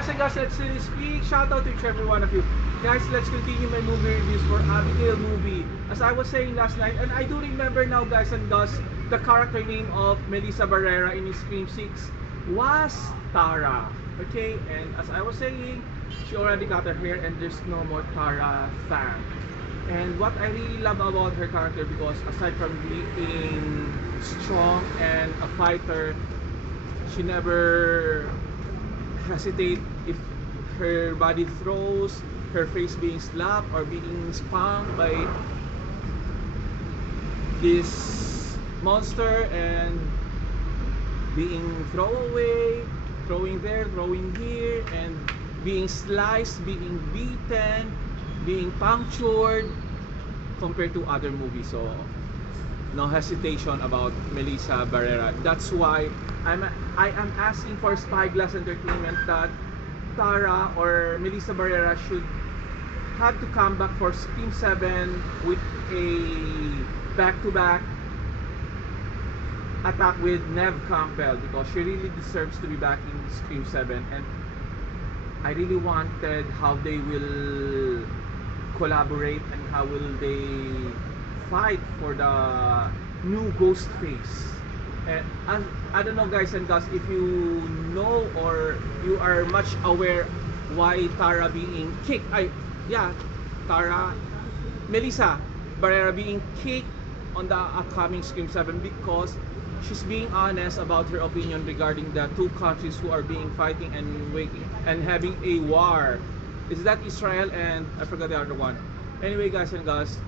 guys and guys, let's really speak. Shout out to each every one of you. Guys, let's continue my movie reviews for Abigail movie. As I was saying last night, and I do remember now guys and guys, the character name of Melissa Barrera in Scream 6 was Tara. Okay, and as I was saying, she already got her hair and there's no more Tara fan. And what I really love about her character, because aside from being strong and a fighter, she never hesitate if her body throws, her face being slapped or being spanked by this monster and being thrown away, throwing there, throwing here, and being sliced, being beaten, being punctured compared to other movies. So no hesitation about Melissa Barrera. That's why I am asking for Spyglass Entertainment that Tara or Melissa Barrera should have to come back for Scream 7 with a back-to-back attack with Neve Campbell, because she really deserves to be back in Scream 7. And I really wanted how they will collaborate and how will they fight for the new Ghostface. And I don't know guys and gals if you know or you are much aware why Tara being kicked. Melissa Barrera being kicked on the upcoming Scream 7, because she's being honest about her opinion regarding the two countries who are being fighting and waiting and having a war. Is that Israel and I forgot the other one. Anyway guys and gals,